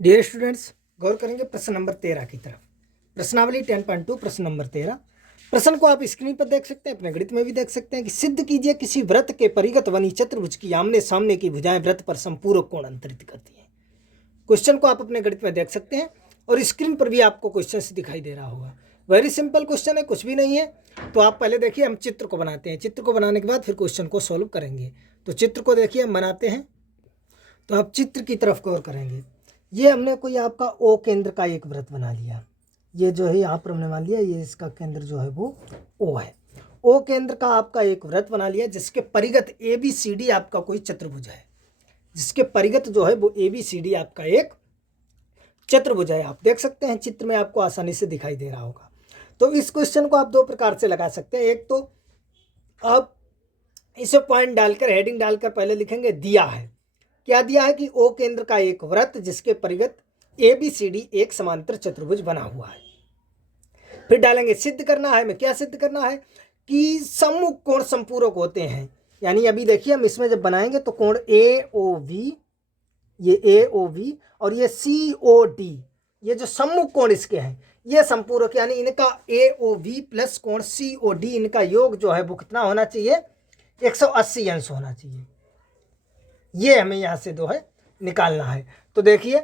Dear students, गौर करेंगे प्रश्न number 13 की तरफ। प्रश्नावली 10.2 प्रश्न नंबर 13। प्रश्न को आप स्क्रीन पर देख सकते हैं, अपने गणित में भी देख सकते हैं कि सिद्ध कीजिए किसी वृत्त के परिगत बनी चतुर्भुज की आमने सामने की भुजाएं वृत्त पर संपूरक कोण अंतरित करती हैं। क्वेश्चन को आप अपने गणित में देख सकते हैं और स्क्रीन पर भी आपको क्वेश्चन दिखाई दे रहा होगा। वेरी सिंपल क्वेश्चन है, कुछ भी नहीं है। तो आप पहले देखिए, हम चित्र को बनाते हैं। चित्र को बनाने के बाद फिर क्वेश्चन को सॉल्व करेंगे। तो चित्र को देखिए हम बनाते हैं। तो आप चित्र की तरफ गौर करेंगे। ये हमने कोई आपका ओ केंद्र का एक वृत्त बना लिया। ये जो है यहाँ पर हमने मान लिया ये इसका केंद्र जो है वो ओ है। ओ केंद्र का आपका एक वृत्त बना लिया जिसके परिगत ए बी सी डी आपका कोई चतुर्भुज है। जिसके परिगत जो है वो ए बी सी डी आपका एक चतुर्भुज है। आप देख सकते हैं चित्र में आपको आसानी से दिखाई दे रहा होगा। तो इस क्वेश्चन को आप दो प्रकार से लगा सकते हैं। एक तो आप इसे पॉइंट डालकर, हेडिंग डालकर पहले लिखेंगे दिया है। क्या दिया है कि ओ केंद्र का एक वृत्त जिसके परिगत ए बी सी डी एक समांतर चतुर्भुज बना हुआ है। फिर डालेंगे सिद्ध करना है। हमें क्या सिद्ध करना है कि सम्मुख कोण संपूरक होते हैं। यानी अभी देखिए हम इसमें जब बनाएंगे तो कोण ए ओ वी, ये ए ओ वी और ये सी ओ डी, ये जो सम्मुख कोण इसके हैं ये संपूरक, यानी इनका ए ओ वी प्लस कोण सी ओ डी, इनका योग जो है वो कितना होना चाहिए, 180 अंश होना चाहिए। ये हमें यहाँ से जो है निकालना है। तो देखिए,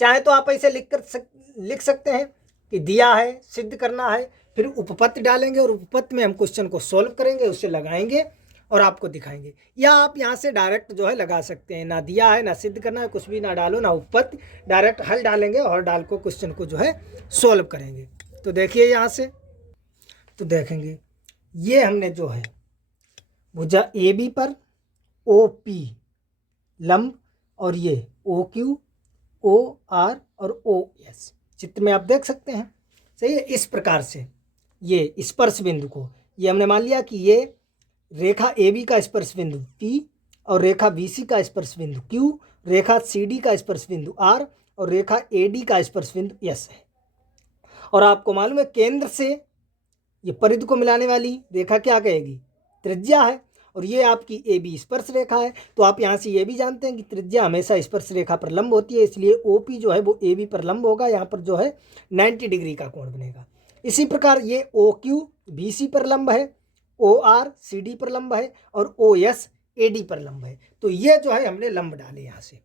चाहे तो आप ऐसे लिख सकते हैं कि दिया है, सिद्ध करना है, फिर उपपत्ति डालेंगे और उपपत्ति में हम क्वेश्चन को सॉल्व करेंगे, उससे लगाएंगे और आपको दिखाएंगे। या आप यहाँ से डायरेक्ट जो है लगा सकते हैं, ना दिया है ना सिद्ध करना है, कुछ भी ना डालो ना उपपत्ति, डायरेक्ट हल डालेंगे और डाल को क्वेश्चन को जो है सॉल्व करेंगे। तो देखिए यहाँ से तो देखेंगे ये हमने जो है भुजा ए बी पर ओ पी लंब और ये ओ क्यू ओ आर और ओ एस चित्र में आप देख सकते हैं। सही है। इस प्रकार से ये स्पर्श बिंदु को, ये हमने मान लिया कि ये रेखा ए बी का स्पर्श बिंदु P और रेखा बी सी का स्पर्श बिंदु Q, रेखा सी डी का स्पर्श बिंदु R और रेखा ए डी का स्पर्श बिंदु S है। और आपको मालूम है केंद्र से ये परिधि को मिलाने वाली रेखा क्या कहेगी, त्रिज्या है। और ये आपकी ए बी स्पर्श रेखा है। तो आप यहाँ से ये भी जानते हैं कि त्रिज्या हमेशा स्पर्श रेखा पर लंब होती है, इसलिए ओ पी जो है वो ए बी पर लंब होगा। यहाँ पर जो है 90 डिग्री का कोण बनेगा। इसी प्रकार ये ओ क्यू बी सी पर लंब है, ओ आर सी डी पर लंब है और ओ एस ए डी पर लंब है। तो ये जो है हमने लंब डाले यहाँ से।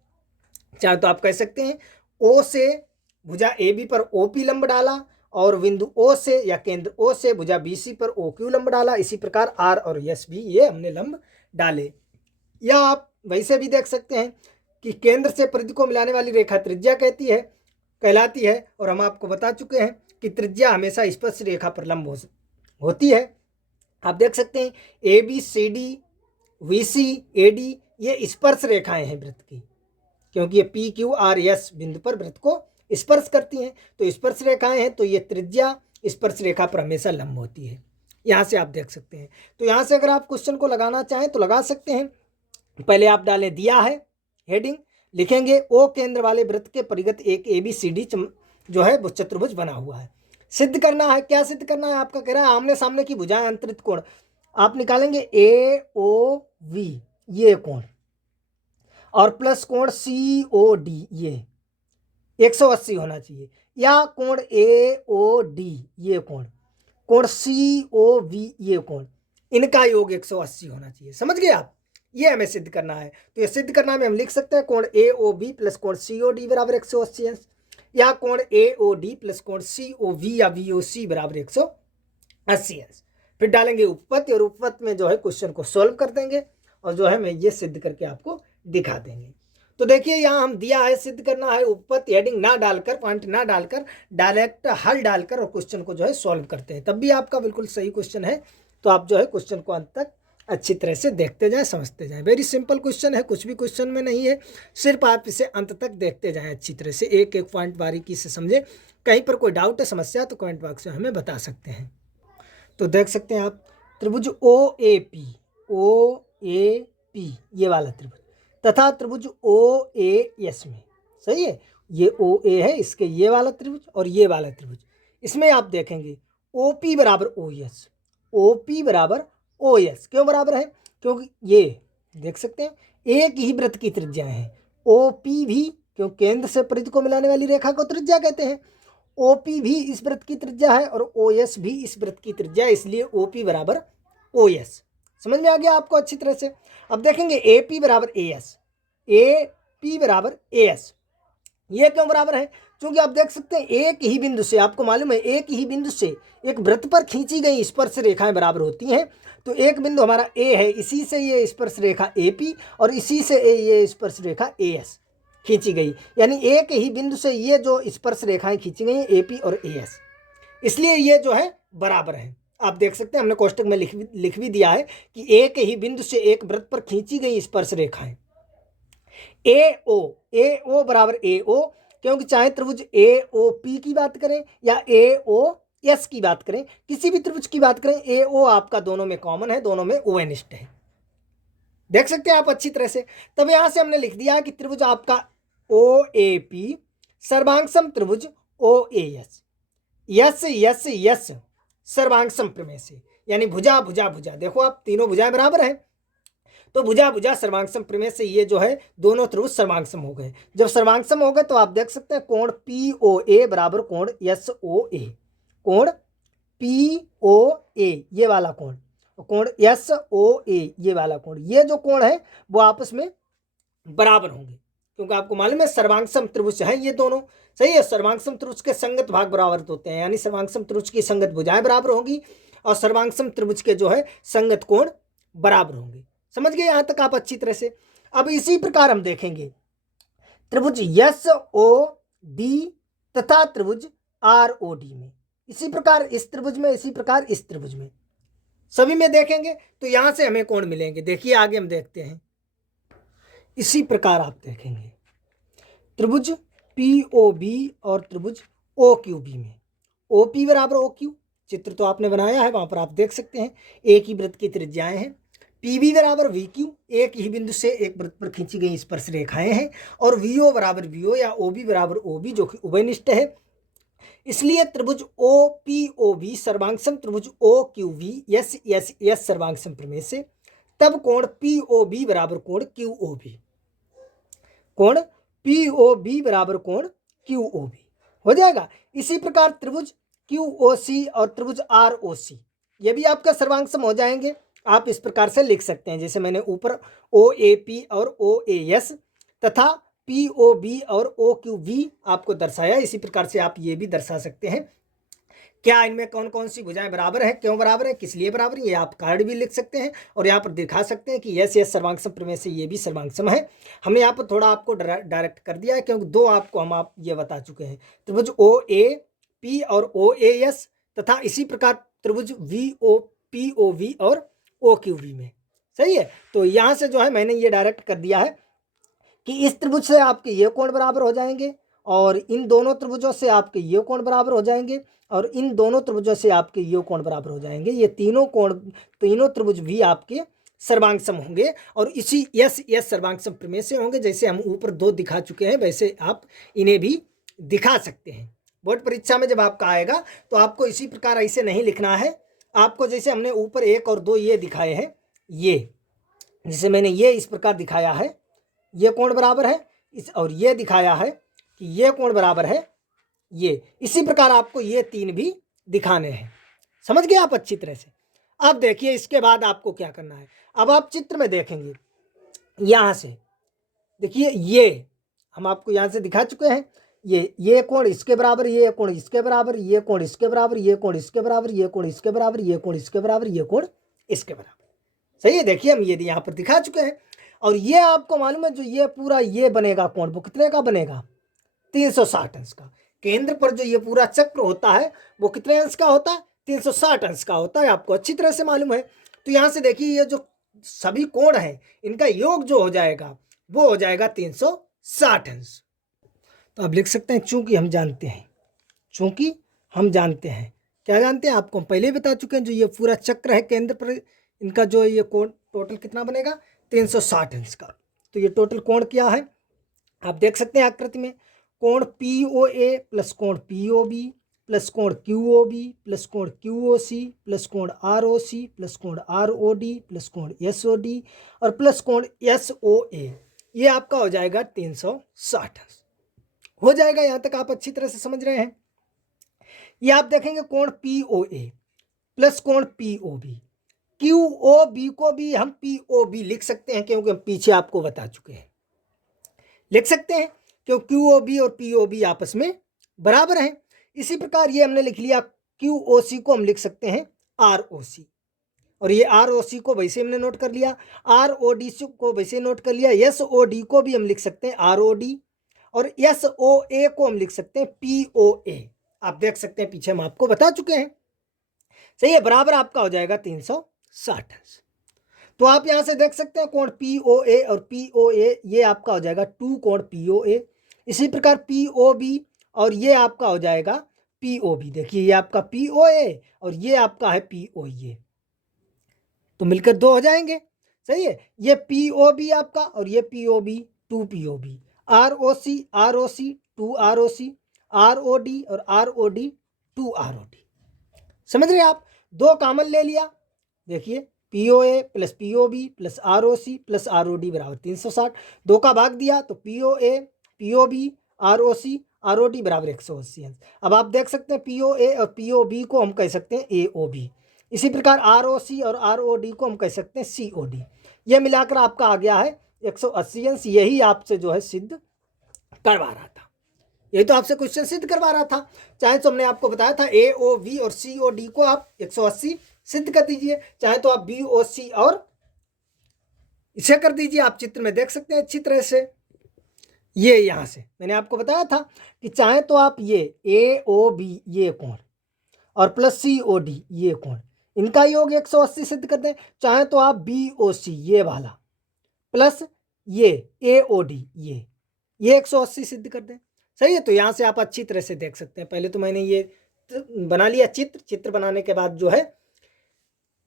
चाहे तो आप कह सकते हैं ओ से भुजा ए बी पर ओ पी लंब डाला और बिंदु ओ से या केंद्र ओ से भुजा बी सी पर ओ क्यू लंब डाला। इसी प्रकार आर और एस भी ये हमने लंब डाले। या आप वैसे भी देख सकते हैं कि केंद्र से परिधि को मिलाने वाली रेखा त्रिज्या कहलाती है। और हम आपको बता चुके हैं कि त्रिज्या हमेशा स्पर्श रेखा पर लंब होती है। आप देख सकते हैं A B C D V C A D ये स्पर्श रेखाएं हैं वृत्त की, क्योंकि ये पी क्यू आर एस बिंदु पर वृत्त को स्पर्श करती हैं। तो स्पर्श रेखाएं हैं, तो ये त्रिज्या स्पर्श रेखा पर हमेशा लंब होती है। यहाँ से आप देख सकते हैं। तो यहाँ से अगर आप क्वेश्चन को लगाना चाहें तो लगा सकते हैं। पहले आप डालें दिया है, हेडिंग लिखेंगे ओ केंद्र वाले वृत्त के परिगत एक ए बी सी डी जो है वो चतुर्भुज बना हुआ है। सिद्ध करना है। क्या सिद्ध करना है, आपका कह रहा है आमने सामने की भुजाएं अंतरित कोण। आप निकालेंगे ए ओ वी ये कोण और प्लस कोण सी ओ डी ये 180 होना चाहिए। या कोण ए ओ डी ये कोण सी ओ वी ये कोण, इनका योग 180 होना चाहिए। समझ गए आप। ये हमें सिद्ध करना है। तो ये सिद्ध करना में हम लिख सकते हैं कोण ए ओ बी प्लस कोण सी ओ डी बराबर 180 अंश, या कोण ए ओ डी प्लस कोण सी ओ वी या वी ओ सी बराबर 180 अंश। फिर डालेंगे उपपत्ति और उपपत्ति में जो है क्वेश्चन को सॉल्व कर देंगे और जो है मैं ये सिद्ध करके आपको दिखा देंगे। तो देखिए यहाँ हम दिया है, सिद्ध करना है, उपपत्ति हेडिंग ना डालकर, पॉइंट ना डालकर, डायरेक्ट हल डालकर और क्वेश्चन को जो है सॉल्व करते हैं। तब भी आपका बिल्कुल सही क्वेश्चन है। तो आप जो है क्वेश्चन को अंत तक अच्छी तरह से देखते जाएं, समझते जाएं। वेरी सिंपल क्वेश्चन है, कुछ भी क्वेश्चन में नहीं है। सिर्फ आप इसे अंत तक देखते जाएं अच्छी तरह से, एक एक पॉइंट बारीकी से समझे। कहीं पर कोई डाउट है, समस्या, तो कमेंट बॉक्स में हमें बता सकते हैं। तो देख सकते हैं आप त्रिभुज ओ ए पी ये वाला त्रिभुज तथा त्रिभुज ओ ए एस में, सही है, ये ओ ए है, इसके ये वाला त्रिभुज और ये वाला त्रिभुज, इसमें आप देखेंगे ओ पी बराबर ओ एस, ओ पी बराबर ओ एस। क्यों बराबर है, क्योंकि ये देख सकते हैं एक ही वृत्त की त्रिज्या है। ओ पी भी क्योंकि केंद्र से परिधि को मिलाने वाली रेखा को त्रिज्या कहते हैं। OP भी इस वृत्त की त्रिज्या है और OS भी इस वृत्त की त्रिज्या है, इसलिए OP बराबर OS। समझ में आ गया आपको अच्छी तरह से। अब देखेंगे AP बराबर AS, AP बराबर AS, ये क्यों बराबर है? क्योंकि आप देख सकते हैं एक ही बिंदु से, आपको मालूम है एक ही बिंदु से एक वृत्त पर खींची गई स्पर्श रेखाएं बराबर होती हैं। तो एक बिंदु हमारा A है, इसी से ये स्पर्श रेखा AP और इसी से ये स्पर्श रेखा AS खींची गई, यानी एक ही बिंदु से ये जो स्पर्श रेखाएं खींची गई हैं AP और AS, इसलिए ये जो है बराबर है। आप देख सकते हैं हमने कोष्टक में लिख भी दिया है कि एक ही बिंदु से एक वृत्त पर खींची गई स्पर्श रेखाएं AO बराबर AO, क्योंकि चाहे त्रिभुज AOP की बात करें या AOS की बात करें, किसी भी त्रिभुज की बात करें, AO आपका दोनों में कॉमन है, दोनों में ओनिष्ठ है। देख सकते हैं आप अच्छी तरह से। तब यहां से हमने लिख दिया कि त्रिभुज आपका OAP सर्वांगसम त्रिभुज OAS, यस यस यस सर्वांगसम प्रमेय से, यानी भुजा भुजा भुजा, देखो आप तीनों भुजाएं बराबर हैं, तो भुजा भुजा सर्वांगसम प्रमेय से ये जो है दोनों त्रिभुज सर्वांगसम हो गए। जब सर्वांगसम हो गए तो आप देख सकते हैं कोण POA बराबर कोण SOA, कोण POA ये वाला कोण, कोण SOA ये वाला कोण, ये जो कोण है वो आपस में बराबर होंगे, क्योंकि आपको मालूम है सर्वांगसम त्रिभुज है ये दोनों, सही है। सर्वांगसम त्रिभुज के संगत भाग बराबर होते हैं, यानी सर्वांगसम त्रिभुज की संगत भुजाएं बराबर होंगी और सर्वांगसम त्रिभुज के जो है संगत कोण बराबर होंगे। समझ गए यहां तक आप अच्छी तरह से। अब इसी प्रकार हम देखेंगे त्रिभुज SOD तथा त्रिभुज ROD में, इसी प्रकार इस त्रिभुज में, इसी प्रकार इस त्रिभुज में, सभी में देखेंगे तो यहां से हमें कोण मिलेंगे। देखिए आगे हम देखते हैं, इसी प्रकार आप देखेंगे त्रिभुज POB और त्रिभुज OQB में, OP बराबर OQ, चित्र तो आपने बनाया है, वहां पर आप देख सकते हैं एक ही वृत्त की त्रिज्याएं हैं। PB बराबर VQ, एक ही बिंदु से एक वृत्त पर खींची गई स्पर्श रेखाएं हैं। और VO बराबर VO या OB बराबर OB, जो कि उभयनिष्ठ है, इसलिए त्रिभुज OPOB सर्वांगसम त्रिभुज OQB यस यस यस सर्वांगसम प्रमेय से, तब कोण POB बराबर कोण QOB, कोण POB बराबर कोण QOB हो जाएगा। इसी प्रकार त्रिभुज QOC और त्रिभुज ROC ये भी आपका सर्वांगसम हो जाएंगे। आप इस प्रकार से लिख सकते हैं, जैसे मैंने ऊपर OAP और OAS तथा POB और OQB आपको दर्शाया, इसी प्रकार से आप ये भी दर्शा सकते हैं। क्या इनमें कौन कौन सी भुजाएं बराबर हैं, क्यों बराबर है, किस लिए बराबर है, ये आप कारण भी लिख सकते हैं और यहाँ पर दिखा सकते हैं कि यस यस सर्वांगसम प्रमेय से ये भी सर्वांगसम है। हमने यहाँ पर थोड़ा आपको डायरेक्ट कर दिया है, क्योंकि दो आपको हम आप ये बता चुके हैं, त्रिभुज OAP और OAS तथा इसी प्रकार त्रिभुज VOPOV और OQB में, सही है। तो यहाँ से जो है मैंने ये डायरेक्ट कर दिया है कि इस त्रिभुज से आपके ये कोण बराबर हो जाएंगे और इन दोनों त्रिभुजों से आपके ये कोण बराबर हो जाएंगे और इन दोनों त्रिभुजों से आपके ये कोण बराबर हो जाएंगे। ये तीनों कोण, तीनों त्रिभुज भी आपके सर्वांगसम होंगे और इसी यस यस सर्वांगसम प्रमेय से होंगे। जैसे हम ऊपर दो दिखा चुके हैं वैसे आप इन्हें भी दिखा सकते हैं। बोर्ड परीक्षा में जब आपका आएगा तो आपको इसी प्रकार ऐसे नहीं लिखना है, आपको जैसे हमने ऊपर 1 और 2 ये दिखाए हैं, ये जैसे मैंने ये इस प्रकार दिखाया है, ये कोण बराबर है इस, और ये दिखाया है कि ये कोण बराबर है ये, इसी प्रकार आपको ये तीन भी दिखाने हैं। समझ गए आप अच्छी तरह से। अब देखिए इसके बाद आपको क्या करना है। अब आप चित्र में देखेंगे, यहाँ से देखिए ये हम आपको यहाँ से दिखा चुके हैं, ये कोण इसके बराबर, ये कोण इसके बराबर, ये कोण इसके बराबर, ये कोण इसके बराबर, ये कोण इसके बराबर, ये कोण इसके बराबर, ये कोण इसके बराबर, सही है। देखिए हम ये यहाँ पर दिखा चुके हैं। और ये आपको मालूम है जो ये पूरा ये बनेगा कोण, वो कितने का बनेगा, 360 अंश का। केंद्र पर जो ये पूरा चक्र होता है वो कितने अंश का होता है, 360 अंश का होता है, आपको अच्छी तरह से मालूम है। तो यहाँ से देखिए ये जो सभी कोण है इनका योग जो हो जाएगा वो हो जाएगा 360 अंश। तो आप लिख सकते हैं चूंकि हम जानते हैं, चूंकि हम जानते हैं, क्या जानते हैं, आपको पहले ही बता चुके हैं, जो ये पूरा चक्र है केंद्र पर इनका जो ये कोण टोटल कितना बनेगा, 360 अंश का। तो ये टोटल कोण क्या है आप देख सकते हैं आकृति में, कोण POA प्लस कोण POB प्लस कोण QOB प्लस कोण QOC प्लस कोण ROC प्लस कोण ROD प्लस कोण SOD और प्लस कोण SOA, ये आपका हो जाएगा 360 अंश। हो जाएगा। यहाँ तक आप अच्छी तरह से समझ रहे हैं। ये आप देखेंगे कोण POA प्लस कोण POB, QOB को भी हम POB लिख सकते हैं क्योंकि हम पीछे आपको बता चुके हैं, लिख सकते हैं क्यों QOB और POB आपस में बराबर हैं। इसी प्रकार ये हमने लिख लिया QOC को हम लिख सकते हैं ROC, और ये ROC को वैसे हमने नोट कर लिया, ROD को वैसे नोट कर लिया, SOD को भी हम लिख सकते हैं ROD, और SOA को हम लिख सकते हैं POA। आप देख सकते हैं पीछे हम आपको बता चुके हैं। सही है, बराबर आपका हो जाएगा 360 अंश। तो आप यहां से देख सकते हैं कोण POA और POA, ये आपका हो जाएगा 2 कोण POA। इसी प्रकार POB और ये आपका हो जाएगा POB। देखिए ये आपका POA और ये आपका है POA, तो मिलकर 2 हो जाएंगे। सही है, ये POB आपका और ये POB 2 POB, ROC ROC 2 ROC, ROD और ROD 2 ROD। समझ रहे आप, 2 कॉमन ले लिया। देखिए POA plus POB plus ROC plus ROD बराबर 360, 2 का भाग दिया तो POA POB ROC ROD बराबर 180 अंश। अब आप देख सकते हैं POA और POB को हम कह सकते हैं AOB, इसी प्रकार ROC और ROD को हम कह सकते हैं COD। यह मिलाकर आपका आ गया है 180 अंश। यही आपसे जो है सिद्ध करवा रहा था, यही तो आपसे क्वेश्चन सिद्ध करवा रहा था। चाहे तो हमने आपको बताया था AOB और COD को आप 180 सिद्ध कर दीजिए, चाहे तो आप BOC और इसे कर दीजिए। आप चित्र में देख सकते हैं अच्छी तरह से। ये यहां से मैंने आपको बताया था कि चाहे तो आप ये AOB ये कोण और प्लस COD ये कोण, इनका योग 180 सिद्ध कर दें, चाहे तो आप BOC ये वाला प्लस ये AOD ये 180 सिद्ध कर दें। सही है, तो यहाँ से आप अच्छी तरह से देख सकते हैं। पहले तो मैंने ये बना लिया चित्र बनाने के बाद जो है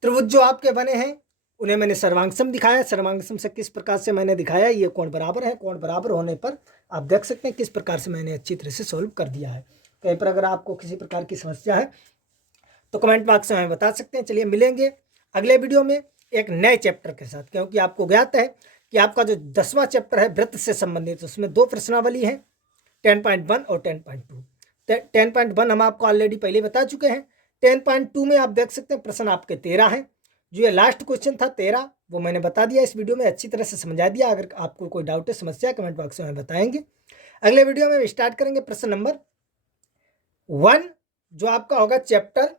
त्रिभुज जो आपके बने हैं उन्हें मैंने सर्वांगसम दिखाया। सर्वांगसम से किस प्रकार से मैंने दिखाया, ये कोण बराबर है, कोण बराबर होने पर आप देख सकते हैं किस प्रकार से मैंने अच्छी तरह से सॉल्व कर दिया है। कहीं पर अगर आपको किसी प्रकार की समस्या है तो कमेंट बॉक्स में हमें बता सकते हैं। चलिए मिलेंगे अगले वीडियो में एक नए चैप्टर के साथ, क्योंकि आपको ज्ञात है कि आपका जो 10वां चैप्टर है वृत्त से संबंधित, उसमें 2 प्रश्नावली हैं 10.1 और 10.2। 10.1 हम आपको ऑलरेडी पहले बता चुके हैं। 10.2 में आप देख सकते हैं प्रश्न आपके 13 हैं। जो ये लास्ट क्वेश्चन था 13 वो मैंने बता दिया इस वीडियो में, अच्छी तरह से समझा दिया। अगर आपको कोई डाउट है, समस्या है, कमेंट बॉक्स में हमें बताएंगे। अगले वीडियो में स्टार्ट करेंगे प्रश्न नंबर 1, जो आपका होगा चैप्टर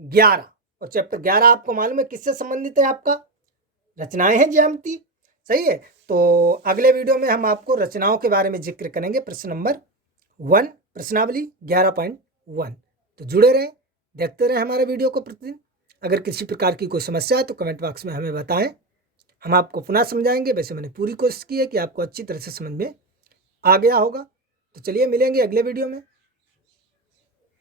11। और चैप्टर 11 आपको मालूम है किससे संबंधित है, आपका रचनाएं हैं ज्यामिति। सही है, तो अगले वीडियो में हम आपको रचनाओं के बारे में जिक्र करेंगे। प्रश्न नंबर 1 प्रश्नावली 11.1। तो जुड़े रहें, देखते रहें हमारे वीडियो को प्रतिदिन। अगर किसी प्रकार की कोई समस्या है तो कमेंट बॉक्स में हमें बताएं, हम आपको पुनः समझाएंगे। वैसे मैंने पूरी कोशिश की है कि आपको अच्छी तरह से समझ में आ गया होगा। तो चलिए मिलेंगे अगले वीडियो में।